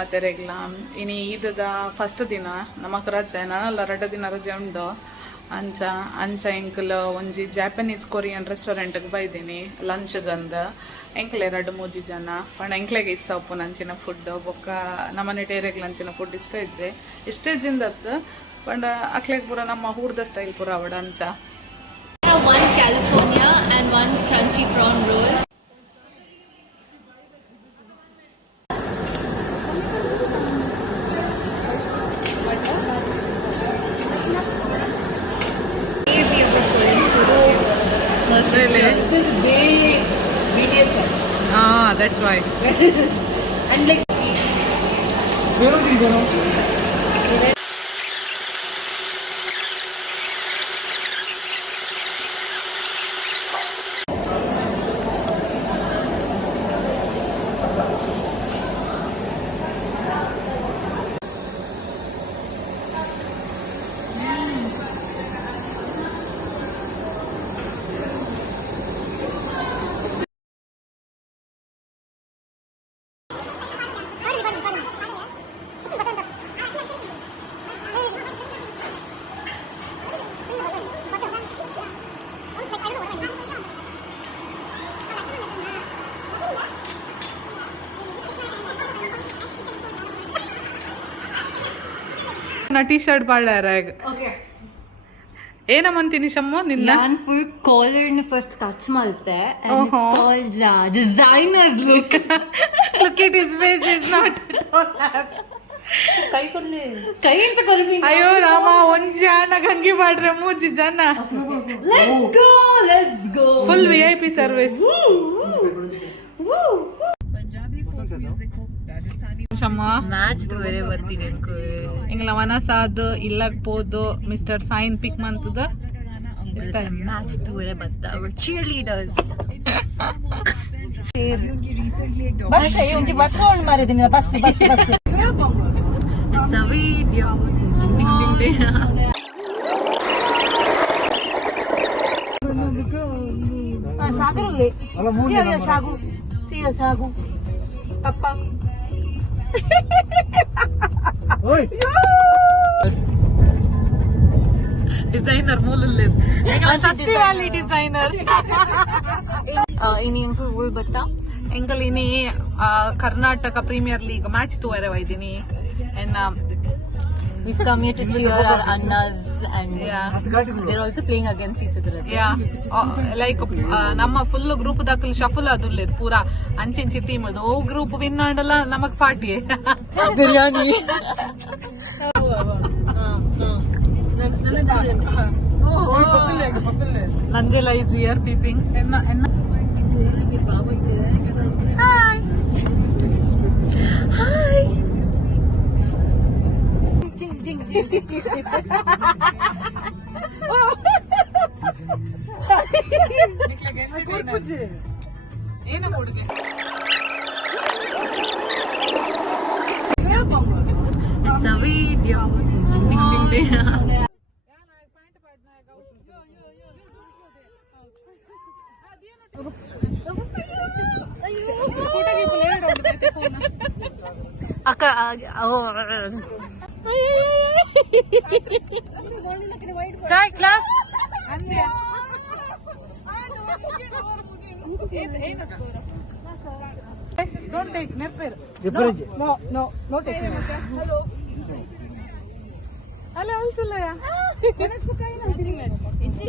ಮಾತೆರೆಗ್ಲ ಇನಿ ಈದದ ಫಸ್ಟ್ ದಿನ ನಮಕ್ ರಜೆ ನಾನಲ್ಲ 2 ದಿನ ರಜೆ ಉಂಡು ಅಂಚ ಅಂಚ ಎಂಕಲ್ ಒಂಜಿ ಜಾಪನೀಸ್ ಕೊರಿಯನ್ ರೆಸ್ಟೋರೆಂಟ್ಗೆ ಬೈದೀನಿ ಲಂಚ್ಗಂದ ಎಂಕ್ಲೆ 2-3 ಜನ ಪಂಡ ಎಂಕ್ಲೆಗೆ ಇಷ್ಟ ಉಪ್ಪು ಅಂಚಿನ ಫುಡ್ ಬೊಕ್ಕ ನಮ್ಮನೆ ಟೇರೆಗ್ಲ ಅಂಚಿನ ಫುಡ್ ಇಷ್ಟೇಜಿಂದತ್ತು ಪಂಡ ಅಕ್ಲೆಗ್ ಪೂರ ನಮ್ಮ ಹೂರ್ದ ಸ್ಟೈಲ್ ಪೂರ ಅವಡ ಅಂಚ. One California and one crunchy prawn roll. Really? This is big BTS fan. Ah, that's why. And like ನಾ ಟಿ ಶರ್ಟ್ ಪಾಡ್ಯಾರ okay. ಏನಮ್ಮಂತೀನಿ ಶಮ್ಮು ನಿನ್ನ ನಾನು ಫುಲ್ ಕಾಲರ್ನ ಫಸ್ಟ್ ಟಚ್ ಮಾಡ್ತೆ and it's called designers look. Look at his face, is not at all happy. ಕೈ ಇಂಚ ಕೊಲ್ಮಿ. ಅಯ್ಯೋ ರಾಮ ಒಂಜಿ ಆಣ ಗಂಗಿ ಮಾಡ್ರೆ 3 ಜನ. let's go full VIP service. ಶಮ್ಮ ಮ್ಯಾಚ್ ತೋರೆ ಬರ್ತೀನಿ ಇಂಗ್ಲ ವನಸಾದ್ ಇಲ್ಲಕ್ ಪೋದು ಮಿಸ್ಟರ್ ಸೈನ್ ಪಿಕ್ ಮಂತದ ಮ್ಯಾಚ್ ತೋರೆ ಬರ್ತಾ ಅವರ್ ಚೀರ್ ಲೀಡರ್ಸ್. ಬಸ್ ಉಂಟಿ ಬಸ್ ಹೋಲ್ಡ್ ಮಾಡಿದೀನಿ ಬಸ್ ಬಸ್ ಬಸ್ It's a video. Ding ding ding. ಸಾಗರಲ್ಲಿ ಸಾಗು ಸೀರಾ ಸಾಗು ಅಪ್ಪ ಡಿಸೈನರ್ ಮೂಲಲ್ಲಿ ಸಸ್ತಿ ವಾಲಿ ಡಿಸೈನರ್ ಇನಿ ಅಂಕು ಊಲ್ ಬಟ್ಟ ಎಂಕಲ್ ಇನಿ ಕರ್ನಾಟಕ ಪ್ರೀಮಿಯರ್ ಲೀಗ್ ಮ್ಯಾಚ್ ತೋರೆ ಒಯ್ದೀನಿ and we've come here to cheer our annas and yeah, they're also playing against each other. yeah, like ನಮ್ಮ ಫುಲ್ ಗ್ರೂಪ್ ದಾಖಲೆ ಶಫಲ್ ಅದುಲ್ಲ ಪೂರ ಅಂಚಿಂಚಿ ಟೀಮ್ ಅದು ಓ ಗ್ರೂಪ್ ವಿನ್ ಆಡಲ್ಲ ನಮಗ್ ಪಾರ್ಟಿ ಬಿರಿಯಾನಿ. ನಂದೆಲ್ಲ ಈಸ್ ಇಯರ್ ಪೀಪಿಂಗ್ ಏನ ಹುಡುಗಿ It's a video. Ding ding ding. ಅಕ್ಕ ಸಾಯ್ ಕ್ಲಾಸ್ ಡೋಂಟ್ ಟೇಕ್ ನೆಪ್ಪರ್ no no no take hello hello ಅಲ್ಸಲ್ಲಯ ಗಣೇಶ್ ಕುಕಾಯಿನ ಇಚ್ಚಿ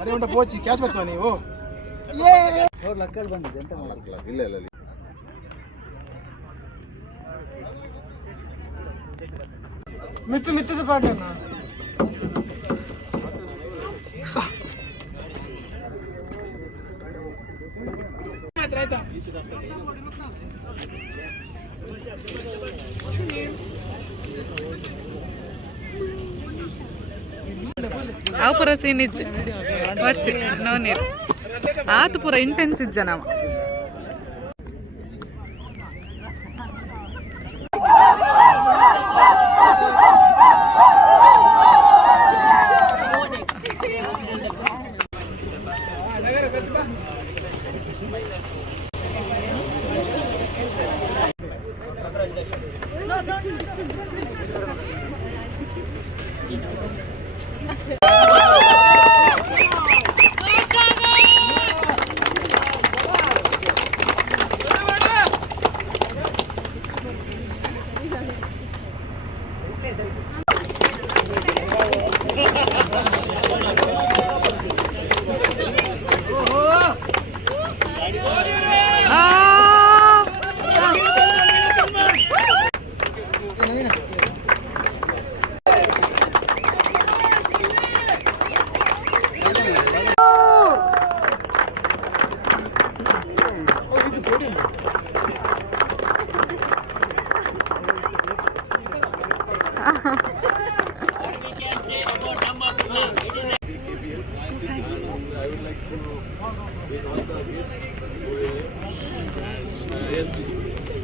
ಅರೆ ಉಂಟ ಪೋಚಿ ಕ್ಯಾಚ್ ಬರ್ತಾವ ನೀವು ಇಲ್ಲ ಇಲ್ಲ ಮಿತ್ತು ಮಿತ್ತದ ಪಾಠ ಅವು ಪೂರ ಸೀನ್ ಇಜ್ಜು ವರ್ಷಿ ನೋ ನೀರು ಆತು ಪೂರ ಇಂಟೆನ್ಸ್ ಇಜ್ಜ ನಾವು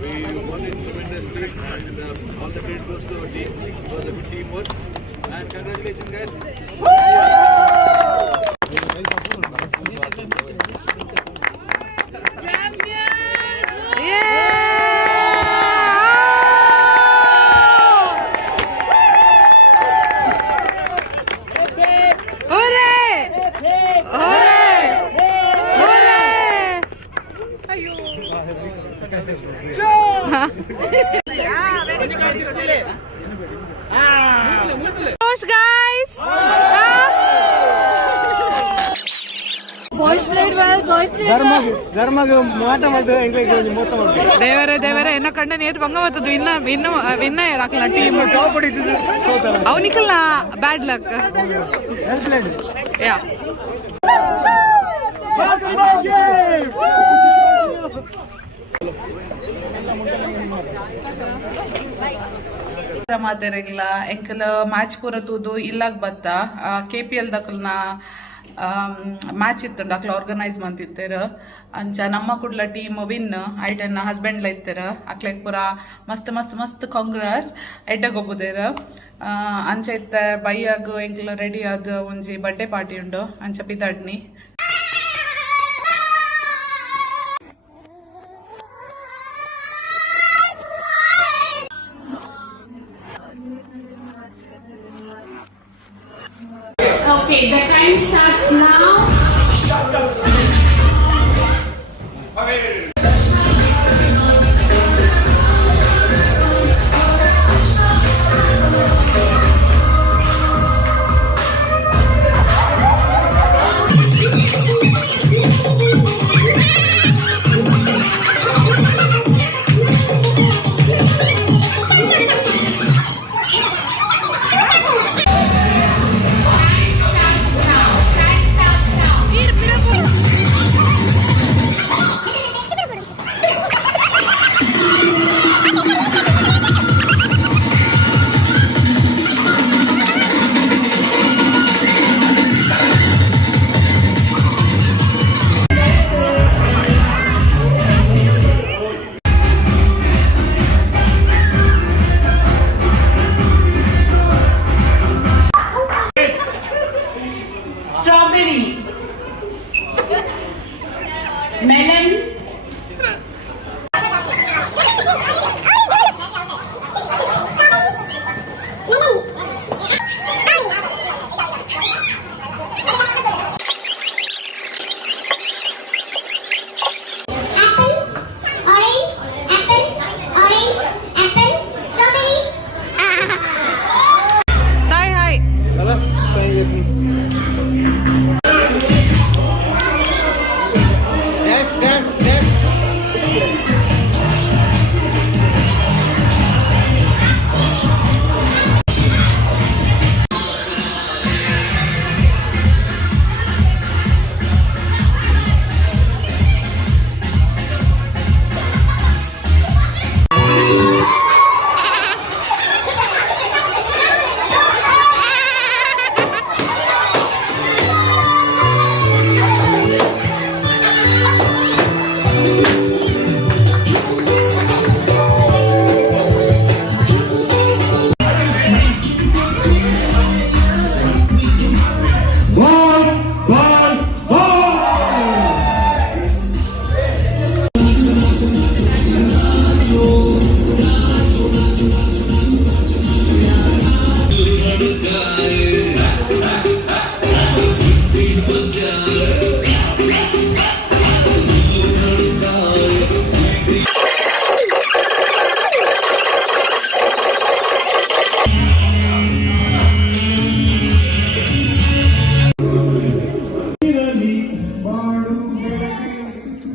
We won it tremendously, and all the credit goes to our team. It was a good teamwork, and congratulations, guys. Guys, Boys played well, boys played well. ಧರ್ಮಗ ಮಾಟ ಮಾಡಿದ್ರೆ ಎಂಗ್ಲೇಜ್ ಮೋಸ ಮಾಡಿದ್ರು ದೇವರೇ ಎನ್ನ ಕಂಡ ನೇತು ಭಂಗ ಬರ್ತದ್ದು ಇನ್ನ ಇರಾಕಲ್ಲ ಟೀಮ್ ಟಾಪ್ ಹೊಡಿತಿದ್ರು ಸೋತಾರ ಅವನಿಕಲ್ಲ ಬ್ಯಾಡ್ ಲಕ್ ಯಾ ಮಾತಾರಿಲ್ಲ ಎಂಕಲ್ ಮ್ಯಾಚ್ ಪೂರ ತೂದು ಇಲ್ಲಾಗ ಬತ್ತ KPL ದಕಲ್ನ ಮ್ಯಾಚ್ ಇತ್ತುಂಡು ಅಕ್ಲ ಆರ್ಗನೈಸ್ ಮಂತಿತ್ತೇರು ಅಂಚ ನಮ್ಮ ಕುಡ್ಲ ಟೀಮ್ ವಿನ್ ಐಟನ್ನ ಹಸ್ಬೆಂಡ್ಲ ಇತ್ತೇರು ಅಕ್ಲೆಗ್ ಪೂರ ಮಸ್ತ್ ಮಸ್ತ್ ಮಸ್ತ್ ಕಾಂಗ್ರೆಸ್ ಎಡ್ಡಗೊಬ್ಬುದೇರು ಅಂಚ ಇತ್ತ ಬೈಯಾಗ ಎಂಕ್ಲ ರೆಡಿ ಆದ ಒಂಜಿ ಬರ್ಡೇ ಪಾರ್ಟಿ ಉಂಡು ಅಂಚ ಪಿದಾಡ್ನಿ Okay, the time starts now. Time starts now.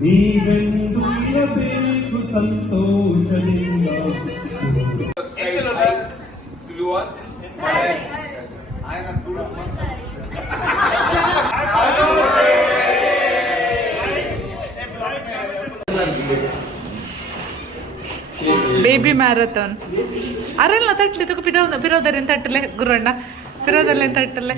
ನೀವೆಂದು ಇರಬೇಕು ಸಂತೋಷದಿಂದ. ಬೇಬಿ ಮ್ಯಾರಥಾನ್ ಅರೆಲ್ಲ ತಟ್ಟಲಿ ತಗೋ ಪಿರೋದರಿಂದ ತಟ್ಟಲೆ ಗುರುಣ್ಣ ಪಿರೋದಲ್ಲೇನು ತಟ್ಟಲೆ